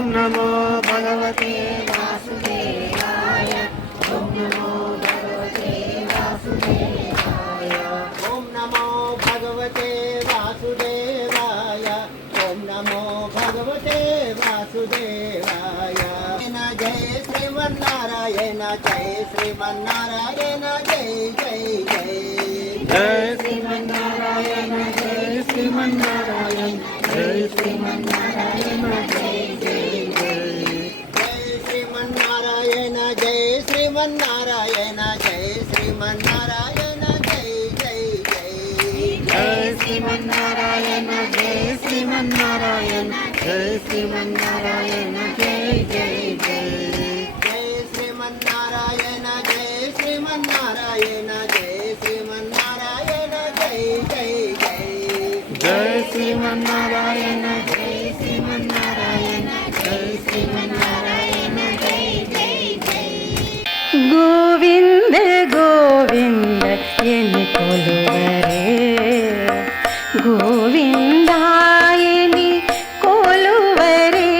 ओम नमो भगवते वासुदेवाय। ओम नमो भगवते वासुदेवाय। ओम नमो भगवते वासुदेवाय। ओम नमो भगवते वासुदेवाय। जय श्रीमन्नारायण जय श्रीमन्नारायण जय जय जय। जय श्रीमन्नारायण जय श्रीमन्नारायण जय श्रीमन्नारायण जय जय जय। जय श्रीमन्नारायण जय श्रीमन्नारायण जय श्रीमन्नारायण जय जय जय। जय श्रीमन्नारायण जय श्रीमन्नारायण जय श्रीमन्नारायण जय जय जय। जय श्रीमन्नारायण जय श्रीमन्नारायण जय श्रीमन्नारायण जय जय जय। जय श्रीमन्नारायण जय श्रीमन्नारायण जय श्रीमन्नारायण जय जय जय। गोविंद गोविंद एनि कोलुवरे गोविंदायनि कोलुवरे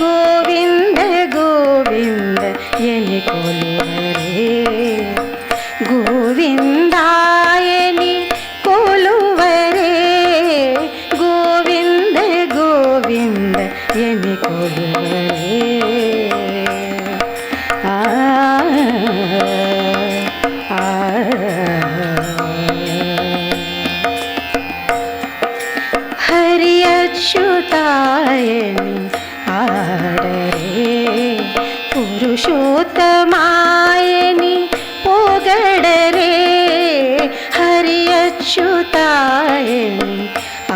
गोविंद गोविंद एनि कोलुवरे गोविंदायनि कोलुवरे गोविंद गोविंद एनि कोलुवरे। हरि अच्युतायनि आडरे पुरुषोत्तमायनि पोगडरे हरि अच्युतायनि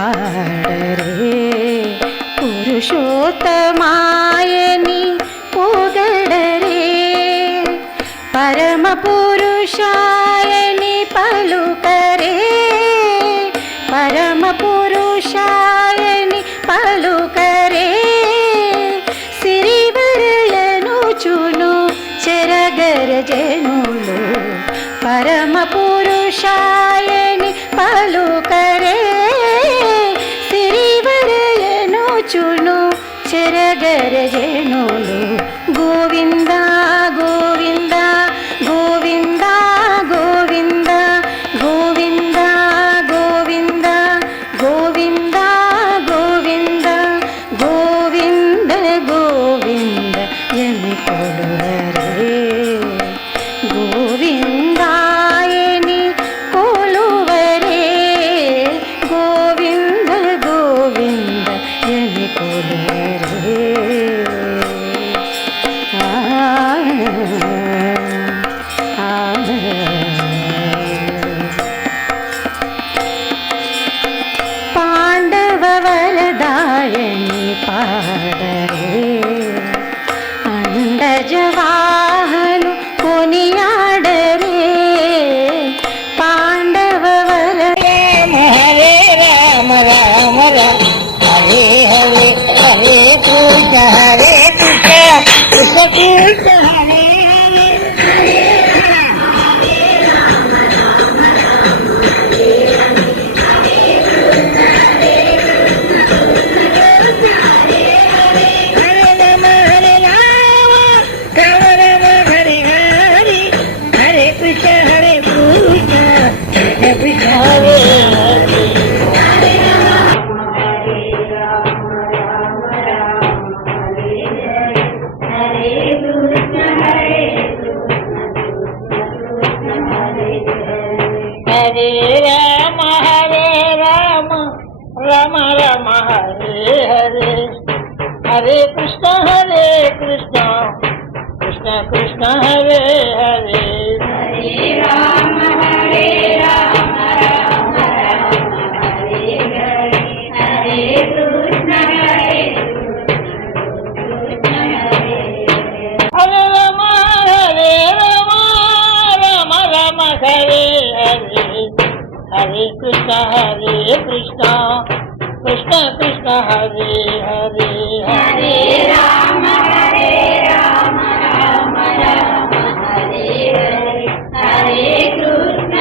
आडरे पुरुषोत्तमायनि पोगडरे परम पुरुषायनि पलुकरे परम पुरुषायनि पलुकरे सिरिवरयनुचुनु చెరగరజనులు परम पुरुषायनि पलुकरे सिरिवरयनुचुनु చెరగరజనులు गोविंद गोविंद गोविंद गोविंद गोविंद गोविंद गोविंद गोविंद गोविंद गोविंद एनि कोलुवरे गोविंदायनि कोलुवरे गोविंद गोविंद एनि कोलुवरे। पांडव वरदायनि पाडरे अंडजवाहनु कोनियाडरे पांडव वर हरे राम राम राम हरे हरे हरे कृष्ण हरे कृष्ण कृष्ण कृष्ण हरे हरे हरे राम राम राम हरे हरे हरे कृष्ण कृष्ण कृष्ण हरे हरे हरे राम राम राम हरे हरे हरे कृष्ण कृष्ण हरे हरे राम राम राम हरे हरे हरे कृष्ण कृष्ण कृष्ण हरे हरे हरे राम राम राम हरे हरे हरे कृष्ण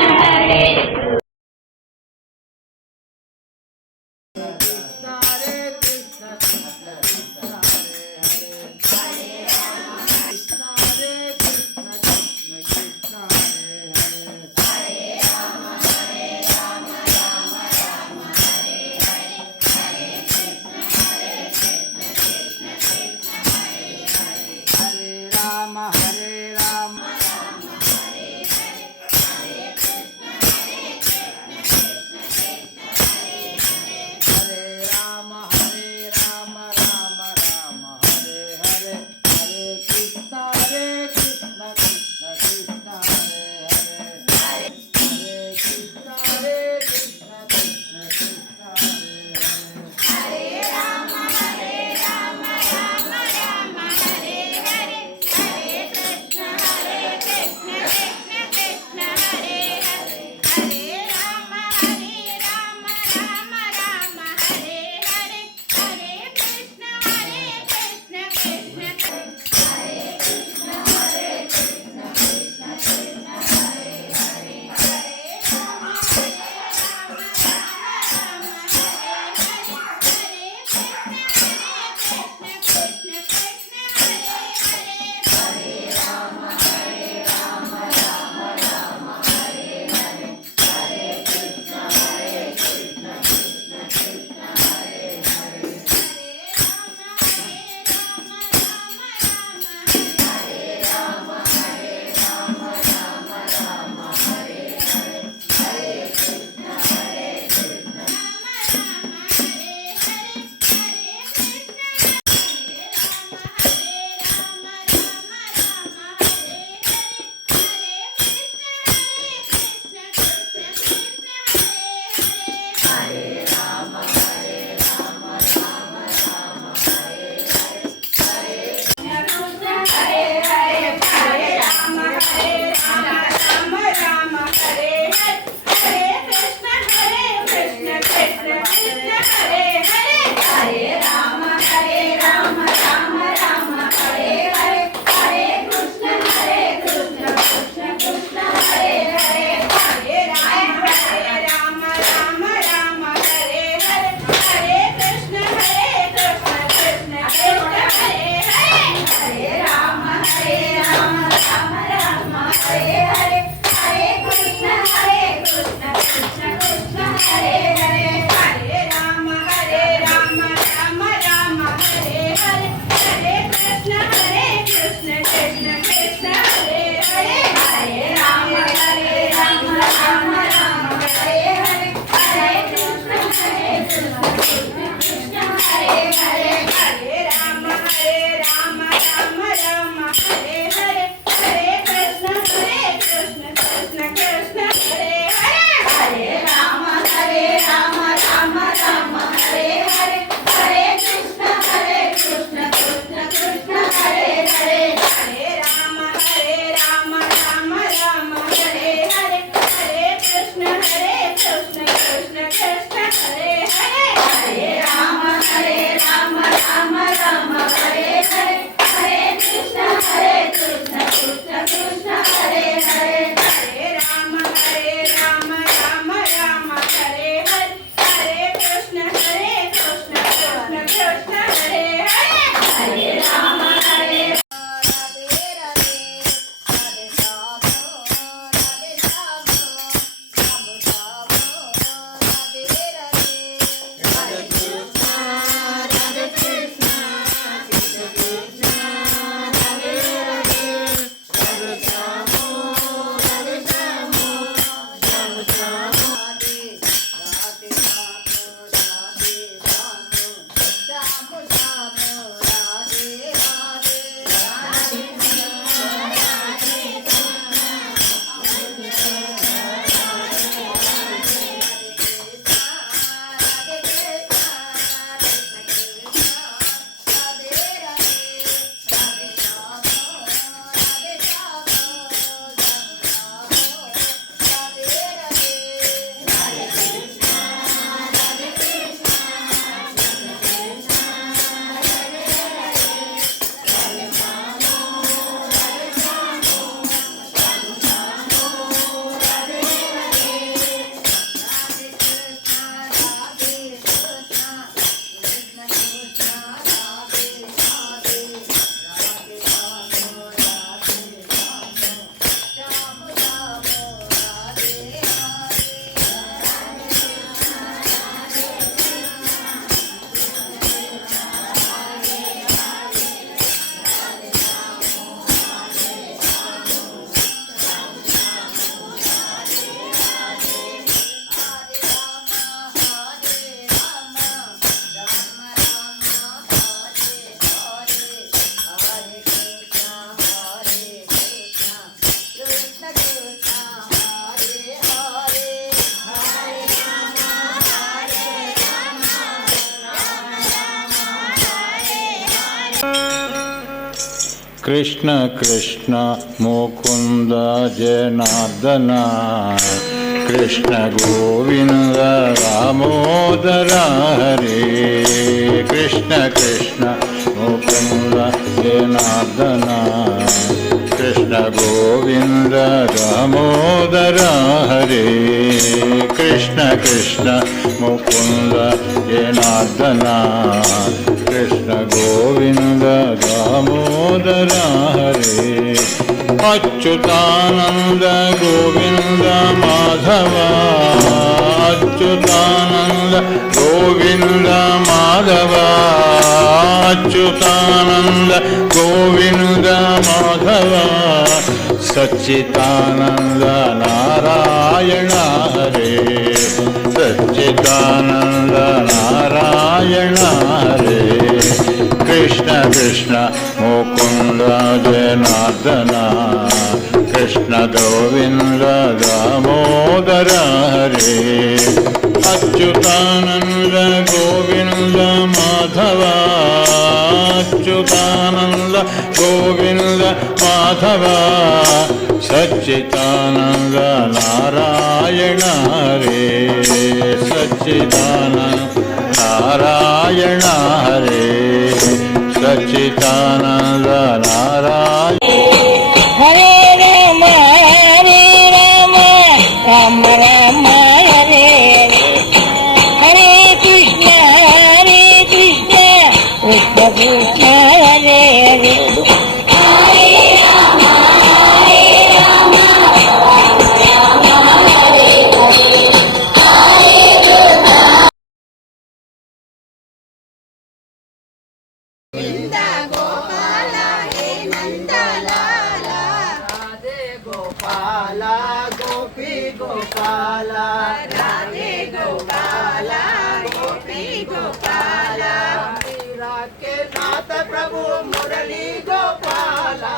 कृष्ण कृष्ण मुकुंद जनार्दन कृष्ण गोविंद दामोदर हरे कृष्ण कृष्ण मुकुंद जनार्दन कृष्ण गोविंद दामोदर हरे कृष्ण कृष्ण मुकुंद जनार्दन कृष्ण गोविंद दामोदर हरे अच्युतानंद गोविंद माधव अच्युतानंद गोविंद माधव अच्युतानंद गोविंद माधव सच्चिदानंद नारायण हरे सच्चिदानंद नारायण हरे कृष्ण कृष्ण मुकुंद जनार्दन कृष्ण गोविंद दामोदर हरे अच्युतानंद गोविंद माधव अच्युतानंद गोविंद माधव सच्चिदानंद नारायण हरे सच्चिदानंद नारायण हरे सच्चिदानंद नारायण हरे राम राम राम हरे हरे कृष्ण कृष्ण कृष्ण हरे हरे गोपाला गोपी गोपाला राधे गोपाला गोपी गोपाला मीरा के नाथ प्रभु मुरली गोपाला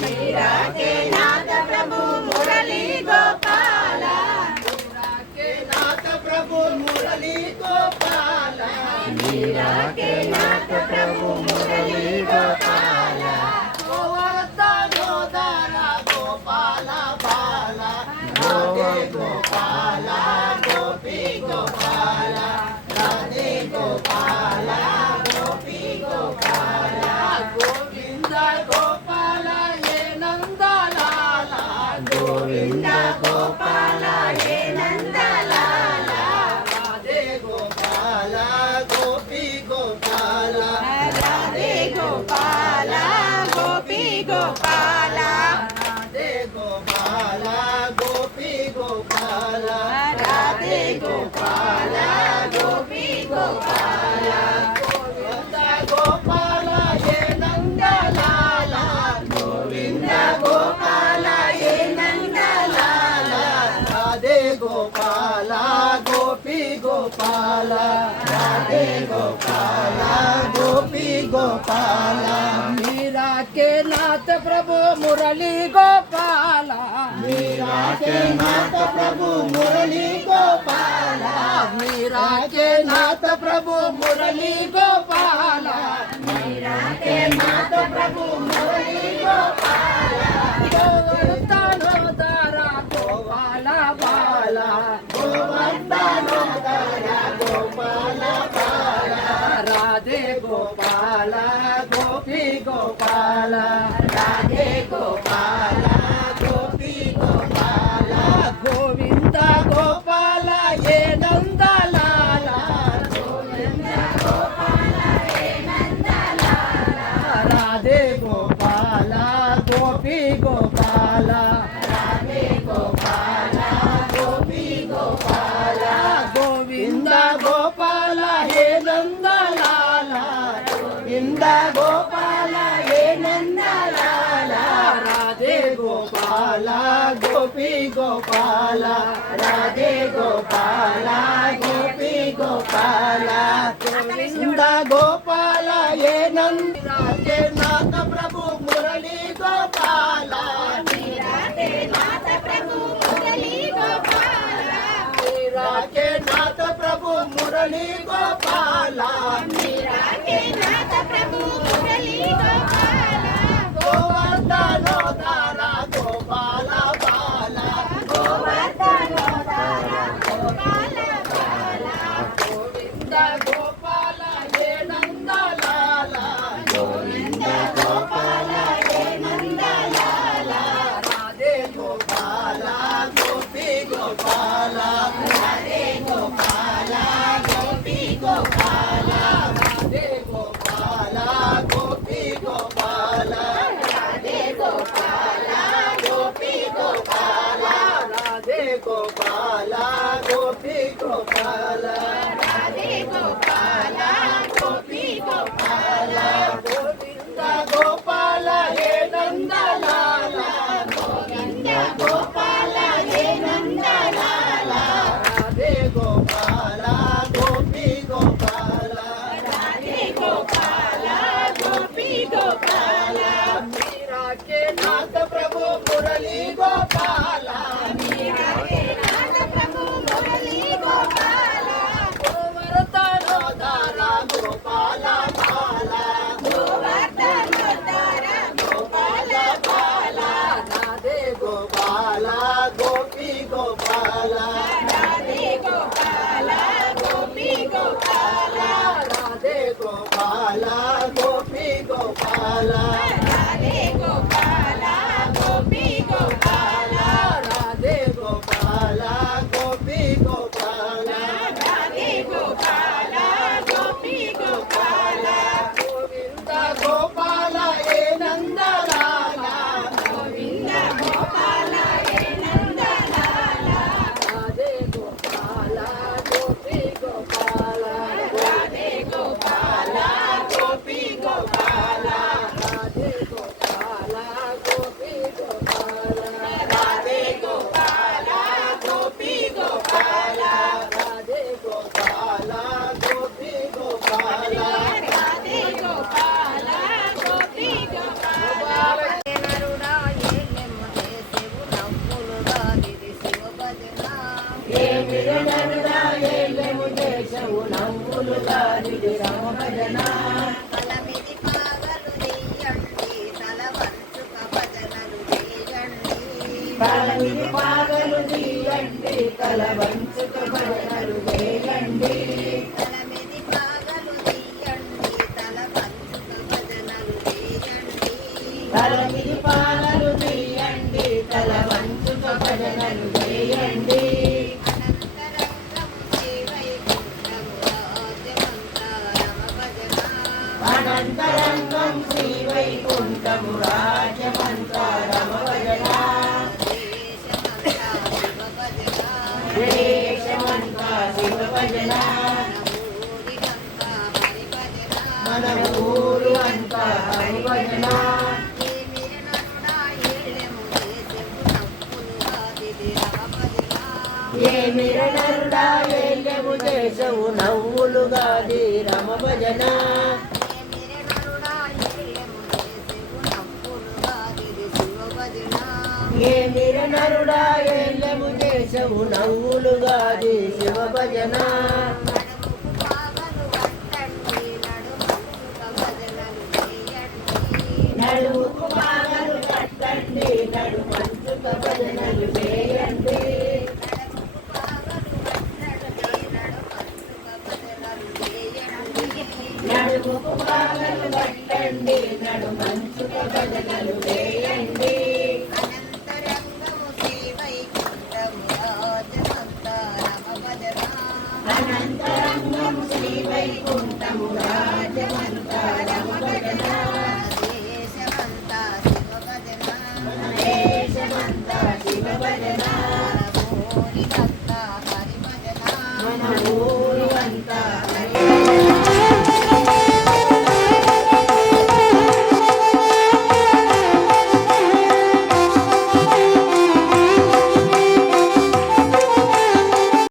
मीरा के नाथ प्रभु मुरली गोपाला मीरा के नाथ प्रभु मुरली गोपाला मीरा के नाथ प्रभु मुरली गोपाला गोपाला बाला राधे गोपाला गोपी गोपाला राधे गोपाला गोपी गोपाला गोविंद गोपाला ये नंदलाला गोविंद गोपाला ये नंदलाला राधे गोपाला गोपी गोपाला राधे गोपाला गोपी गोपाला गोपाला गोपी गोपाला राधे गोपाला गोपी गोपाला गोविंद गोपाला ये नंदलाला गोविंद गोपाला ये नंदलाला राधे गोपाला गोपी गोपाला राधे गोपाला गोपी गोपाला मीरा के नाथ प्रभु मुरली गोपाला मीरा के नाथ प्रभु मुरली गोपाला मीरा के नाथ प्रभु मुरली गोपाला मीरा के नाथ प्रभु मुरली गोपाला गोवर्धनोदरा गोपाला बाला गोवर्धनोदरा गोपाला बाला राधे गोपाला गोपी गोपाला राधे गोपाला गोपी गोपाला गोविंद गोपाला ये नंदलाला गोविंद गोपाला ये नंदलाला राधे गोपाला गोपी गोपाला राधे गोपाला गोपी गोपाला गोविंद गोपाला ये नंदलाला गोविंद गोपाला ये नंदलाला राधे गोपाला गोपी गोपाला राधे गोपाला गोपी गोपाला गोविंद गोपाला ये नंदा के नाथ प्रभु मुरली गोपाला मीरा के नाथ प्रभु मुरली गोपाला मीरा के नाथ प्रभु मुरली गोपाला मीरा के नाथ प्रभु मुरली गोपाला గోపాల రాధే గోపాల గోపి గోపాల గోవింద గోపాల హే నందలాల గోవింద గోపాల హే నందలాల రాధే గోపాల గోపి గోపాల రాధే గోపాల గోపి గోపాల మీరా के नाथ प्रभु मुरली गोपाल मीरा के नाथ प्रभु मुरली गोपाल गोवर्धनोद्धारा गोपाल बाला गोवर्धनोद्धारा गोपाल बाला राधे गोपाल गोपी गोपाल राधे गोपाल गोपी गोपाल राधे गोपाल गोपी गोपाल राधे गोपाल गोपी गोपाल राधे गोपाल गोपी गोपाल राधे गोपाल गोपी गोपाल गोविंद गोपाल हे नंदलाल गोविंद गोपाल हे नंदलाल राधे गोपाल गोपी गोपाल राधे गोपाल गोपी गोपाल राधे गोपाल गोपी गोपाल राधे गोपाल गोपी गोपाल राधे गोपाल गोपी गोपाल राधे गोपाल गोपी गोपाल नरुड़ा ये मुझे शिव नव्वुलुगा दिदि शिव भजना ये मेरे नरुड़ा ये मुझे शिव नव्वुलुगा दिदि राम भजना తలమిది పాగలు చెయ్యండి తల వంచుక భజనలు చేయండి తలమిది పాగలు తీయండి తల వంచుక భజనలు చేయండి తలమిది పాగలు తీయండి తల వంచుక భజనలు చేయండి తలమిది పాగలు తీయండి తల వంచుక భజనలు చేయండి అనంతరంగం శ్రీ వైకుంఠము రాజ్యమంతా రమ భజన దేశమంతా శివ భజన మన ఊరు అంతా హరి భజన ఏ మిరనరుడా ఏళ్ళెము దేశము నవ్వులుగా ది రమ భజన ఏ మిరనరుడా ఏళ్ళెము దేశము నవ్వులుగా ది శివ భజన నడుముకు పాగలు కట్టండి నడు మంచుక భజనలు చేయండి నడుముకు పాగలు కట్టండి నడు మంచుక భజనలు చేయండి అనంతరంగం శ్రీ వైకుంఠము రాజ్యమంతా రమ భజన దేశమంతా శివ భజన మన